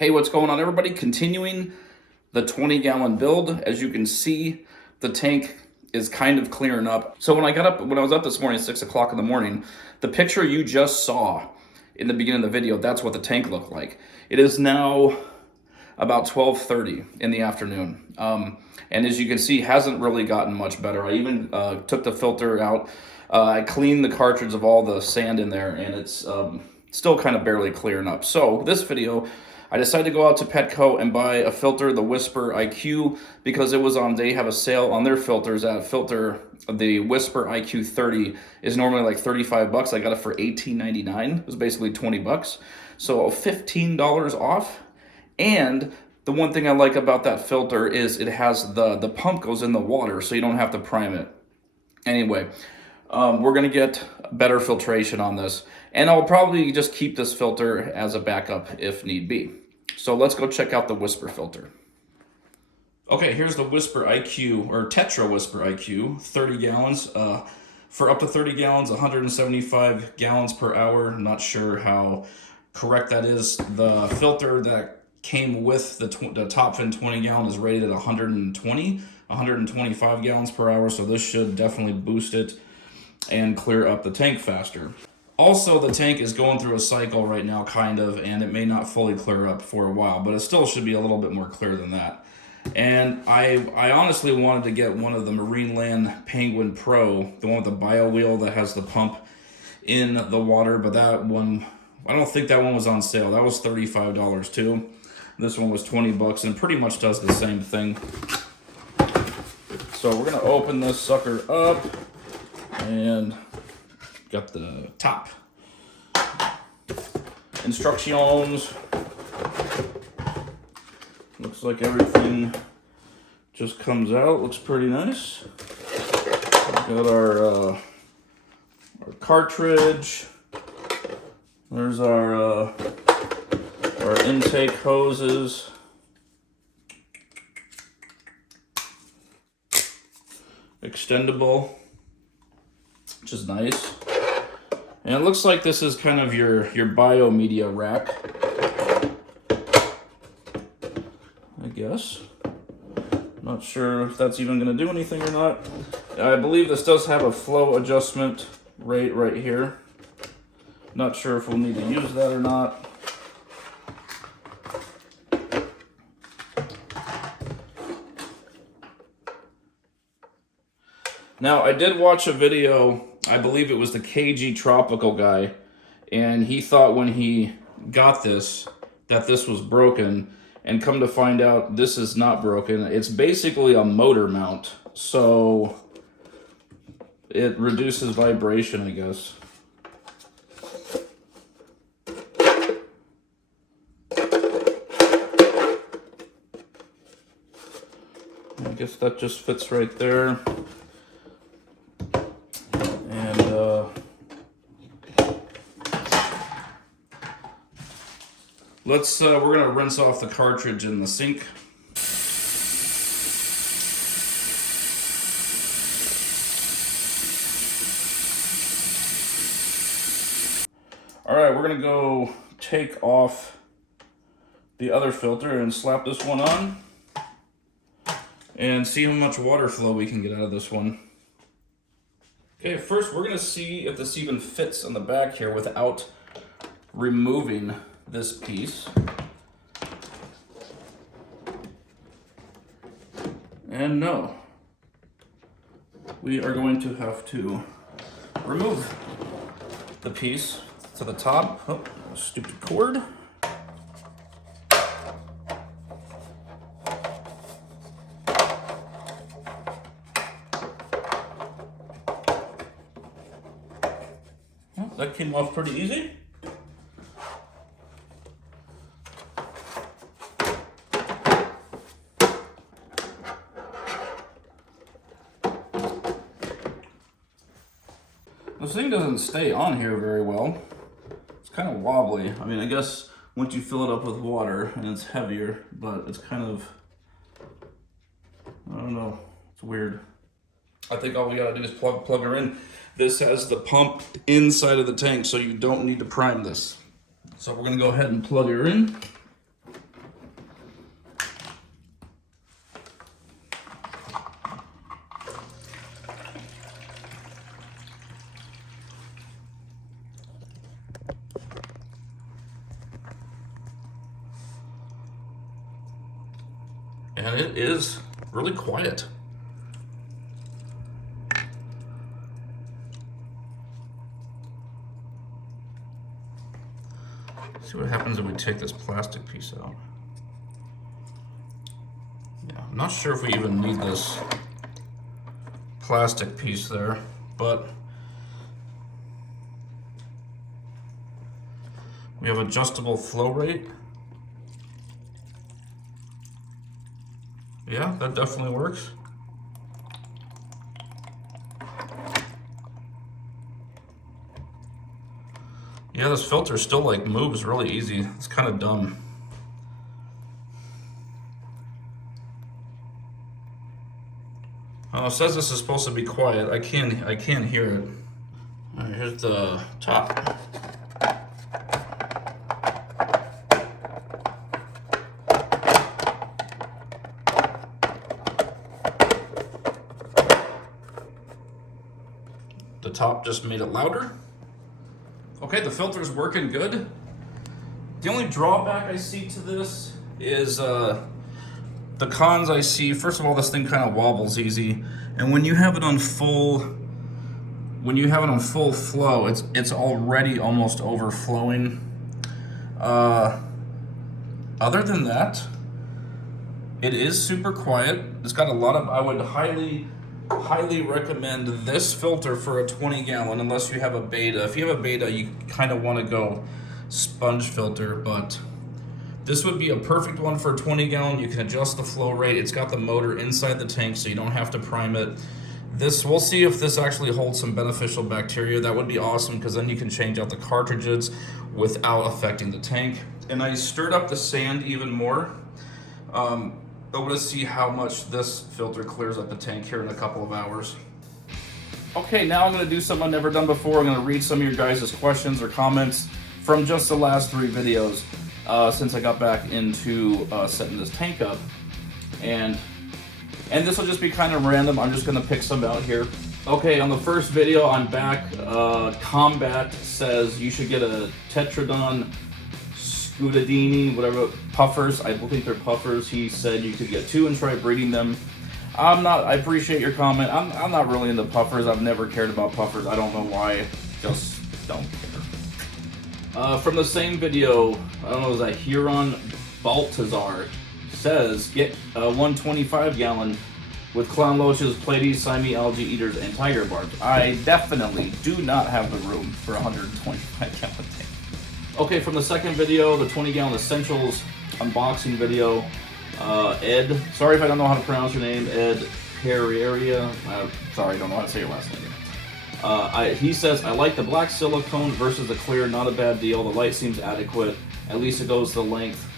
Hey, what's going on, everybody? Continuing the 20-gallon build. As you can see, the tank is kind of clearing up. So when I was up this morning at 6 o'clock in the morning, the picture you just saw in the beginning of the video, that's what the tank looked like. It is now about 12:30 in the afternoon. And as you can see, hasn't really gotten much better. I even took the filter out. I cleaned the cartridge of all the sand in there, and it's still kind of barely clearing up. So this video, I decided to go out to Petco and buy a filter, the Whisper IQ, because it was on, they have a sale on their filters. That filter, the Whisper IQ 30, is normally like 35 bucks. I got it for $18.99. It was basically 20 bucks. So $15 off. And the one thing I like about that filter is it has the pump goes in the water, so you don't have to prime it. Anyway, we're gonna get better filtration on this, and I'll probably just keep this filter as a backup if need be. So let's go check out the Whisper filter. Okay, here's the Whisper IQ, or Tetra Whisper IQ, 30 gallons. For up to 30 gallons, 175 gallons per hour. Not sure how correct that is. The filter that came with the top fin 20 gallon is rated at 125 gallons per hour, so this should definitely boost it and clear up the tank faster. Also, the tank is going through a cycle right now, kind of, and it may not fully clear up for a while, but it still should be a little bit more clear than that. And I honestly wanted to get one of the Marineland Penguin Pro, the one with the bio wheel that has the pump in the water, but that one, I don't think that one was on sale. That was $35 too. This one was 20 bucks and pretty much does the same thing. So we're gonna open this sucker up, and got the top instructions. Looks like everything just comes out. Looks pretty nice. Got our cartridge. There's our intake hoses. Extendable, which is nice. And it looks like this is kind of your biomedia rack, I guess. Not sure if that's even going to do anything or not. I believe this does have a flow adjustment rate right here. Not sure if we'll need to use that or not. Now, I did watch a video, I believe it was the KG Tropical guy, and he thought when he got this, that this was broken, and come to find out, this is not broken. It's basically a motor mount, so it reduces vibration, I guess. I guess that just fits right there. We're gonna rinse off the cartridge in the sink. All right, we're gonna go take off the other filter and slap this one on and see how much water flow we can get out of this one. Okay, first we're gonna see if this even fits on the back here without removing this piece. And no, we are going to have to remove the piece to the top. Oh, stupid cord. Well, that came off pretty easy. This thing doesn't stay on here very well. It's kind of wobbly. I mean, I guess once you fill it up with water and it's heavier, but it's kind of, I don't know, it's weird. I think all we gotta do is plug her in. This has the pump inside of the tank, so you don't need to prime this. So we're gonna go ahead and plug her in. And it is really quiet. See what happens if we take this plastic piece out. Yeah, I'm not sure if we even need this plastic piece there, but we have adjustable flow rate. Yeah, that definitely works. Yeah, this filter still like moves really easy. It's kind of dumb. Oh, it says this is supposed to be quiet. I can't hear it. All right, here's the top. The top just made it louder. Okay, the filter's working good. The only drawback I see to this is the cons I see. First of all, this thing kind of wobbles easy, and when you have it on full flow, it's already almost overflowing. Other than that, it is super quiet. It's got a lot of. I would highly recommend this filter for a 20 gallon unless you have a beta. If you have a beta, you kind of want to go sponge filter, but this would be a perfect one for a 20 gallon. You can adjust the flow rate. It's got the motor inside the tank, so you don't have to prime it. This, we'll see if this actually holds some beneficial bacteria. That would be awesome, because then you can change out the cartridges without affecting the tank. And I stirred up the sand even more. I want to see how much this filter clears up the tank here in a couple of hours. Okay, now I'm going to do something I've never done before. I'm going to read some of your guys' questions or comments from just the last 3 videos since I got back into setting this tank up. And this will just be kind of random. I'm just going to pick some out here. Okay, on the first video, I'm back. Combat says you should get a Tetra Scudadini, whatever, puffers. I think they're puffers. He said you could get 2 and try breeding them. I appreciate your comment. I'm not really into puffers. I've never cared about puffers. I don't know why. Just don't care. From the same video, I don't know, is that Huron Baltazar says get a 125 gallon with clown loaches, platies, Siamese algae eaters, and tiger barb. I definitely do not have the room for a 125 gallon tank. Okay, from the second video, the 20 gallon essentials unboxing video, Ed, sorry if I don't know how to pronounce your name, Ed Pereira, sorry, I don't know how to say your last name. He says, I like the black silicone versus the clear, not a bad deal. The light seems adequate. At least it goes the length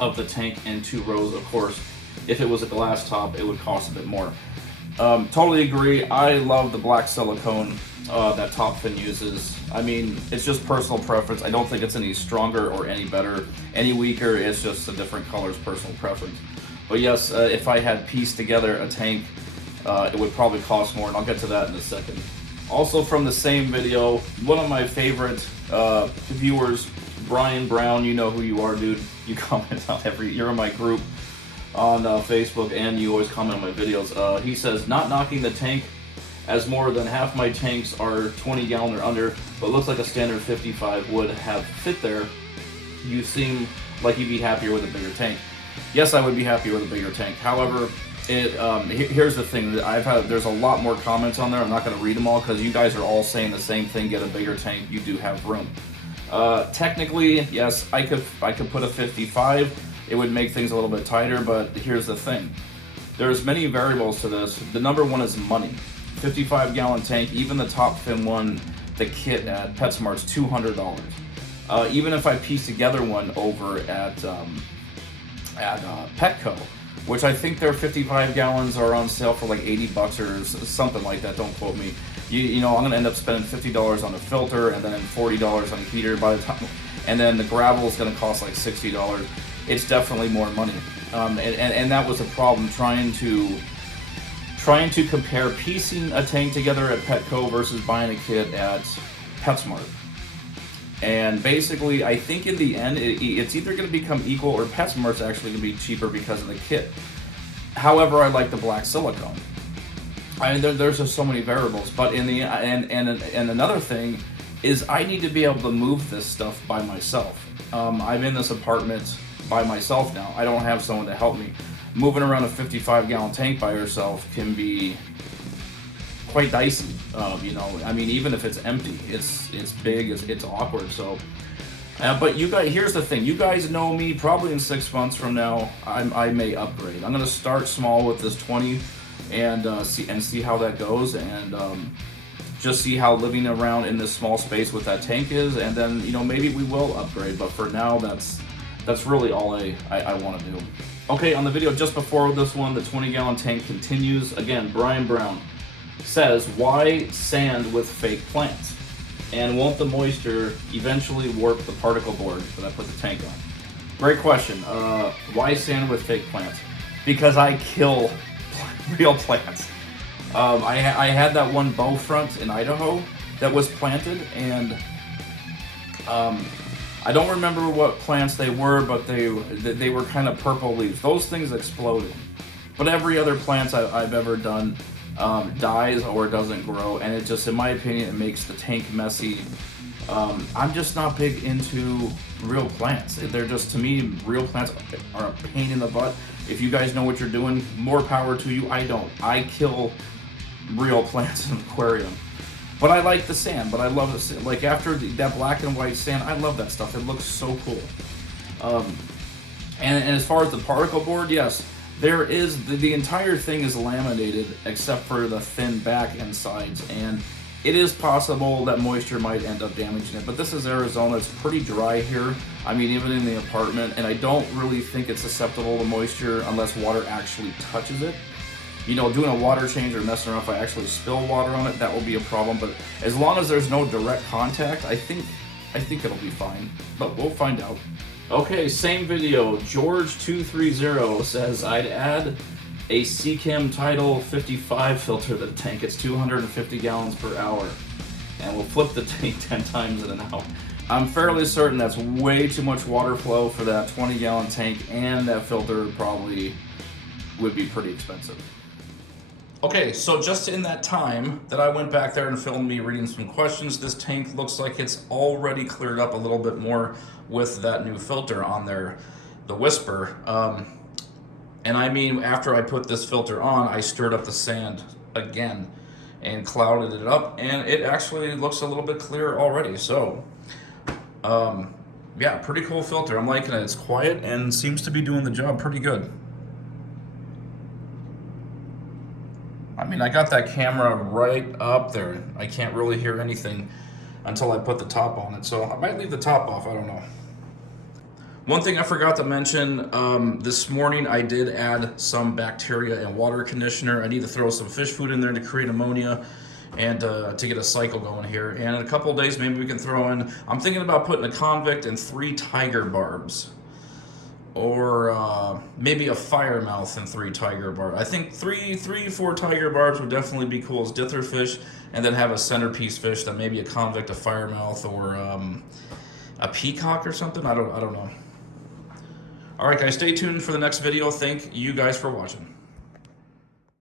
of the tank and 2 rows, of course. If it was a glass top, it would cost a bit more. Totally agree. I love the black silicone that Top Fin uses. I mean, it's just personal preference. I don't think it's any stronger or any better, any weaker. It's just a different color's personal preference. But yes, if I had pieced together a tank, it would probably cost more, and I'll get to that in a second. Also from the same video, one of my favorite viewers, Brian Brown, you know who you are, dude. You comment on you're in my group on Facebook, and you always comment on my videos. He says, not knocking the tank, as more than half my tanks are 20 gallon or under, but looks like a standard 55 would have fit there. You seem like you'd be happier with a bigger tank. Yes, I would be happier with a bigger tank. However, here's the thing. There's a lot more comments on there. I'm not going to read them all because you guys are all saying the same thing. Get a bigger tank. You do have room. Technically, yes, I could put a 55. It would make things a little bit tighter, but here's the thing. There's many variables to this. The number one is money. 55 gallon tank, even the Top Fin one, the kit at PetSmart's $200. Even if I piece together one over at Petco, which I think their 55 gallons are on sale for like 80 bucks or something like that, don't quote me. You know, I'm gonna end up spending $50 on the filter and then $40 on the heater by the time, and then the gravel is gonna cost like $60. It's definitely more money. And that was a problem trying to compare piecing a tank together at Petco versus buying a kit at PetSmart. And basically, I think in the end, it's either going to become equal or PetSmart's actually going to be cheaper because of the kit. However, I like the black silicone. There's just so many variables. But in the and another thing is I need to be able to move this stuff by myself. I'm in this apartment by myself now. I don't have someone to help me. Moving around a 55-gallon tank by yourself can be quite dicey. You know, I mean, even if it's empty, it's big, it's awkward. So, but you guys, here's the thing. You guys know me. Probably in 6 months from now, I may upgrade. I'm gonna start small with this 20, and see how that goes, and just see how living around in this small space with that tank is, and then, you know, maybe we will upgrade. But for now, that's really all I want to do. Okay, on the video just before this one, the 20-gallon tank continues. Again, Brian Brown says, why sand with fake plants? And won't the moisture eventually warp the particle board that I put the tank on? Great question. Why sand with fake plants? Because I kill real plants. I had that one bow front in Idaho that was planted, and I don't remember what plants they were, but they were kind of purple leaves. Those things exploded. But every other plant I've ever done dies or doesn't grow, and it just, in my opinion, it makes the tank messy. I'm just not big into real plants. They're just, to me, real plants are a pain in the butt. If you guys know what you're doing, more power to you. I don't. I kill real plants in an aquarium. But I like the sand, but I love the sand. Like, after that black and white sand, I love that stuff. It looks so cool. And as far as the particle board, yes, there is, the entire thing is laminated except for the thin back and sides, and it is possible that moisture might end up damaging it. But this is Arizona. It's pretty dry here. I mean, even in the apartment, and I don't really think it's susceptible to moisture unless water actually touches it. You know, doing a water change or messing around, if I actually spill water on it, that will be a problem. But as long as there's no direct contact, I think it'll be fine. But we'll find out. Okay, same video. George230 says, I'd add a Seachem Tidal 55 filter to the tank. It's 250 gallons per hour. And we'll flip the tank 10 times in and out. I'm fairly certain that's way too much water flow for that 20-gallon tank, and that filter probably would be pretty expensive. Okay, so just in that time that I went back there and filmed me reading some questions, this tank looks like it's already cleared up a little bit more with that new filter on there, the Whisper. And I mean, after I put this filter on, I stirred up the sand again and clouded it up, and it actually looks a little bit clearer already. So, yeah, pretty cool filter. I'm liking it. It's quiet and seems to be doing the job pretty good. I mean, I got that camera right up there. I can't really hear anything until I put the top on it. So I might leave the top off, I don't know. One thing I forgot to mention, this morning I did add some bacteria and water conditioner. I need to throw some fish food in there to create ammonia and to get a cycle going here. And in a couple of days, maybe we can throw in, I'm thinking about putting a convict and 3 tiger barbs. Or maybe a fire mouth and 3 tiger barbs. I think 4 tiger barbs would definitely be cool as dither fish, and then have a centerpiece fish that maybe a convict, a fire mouth, or a peacock or something. I don't know. All right, guys, stay tuned for the next video. Thank you guys for watching.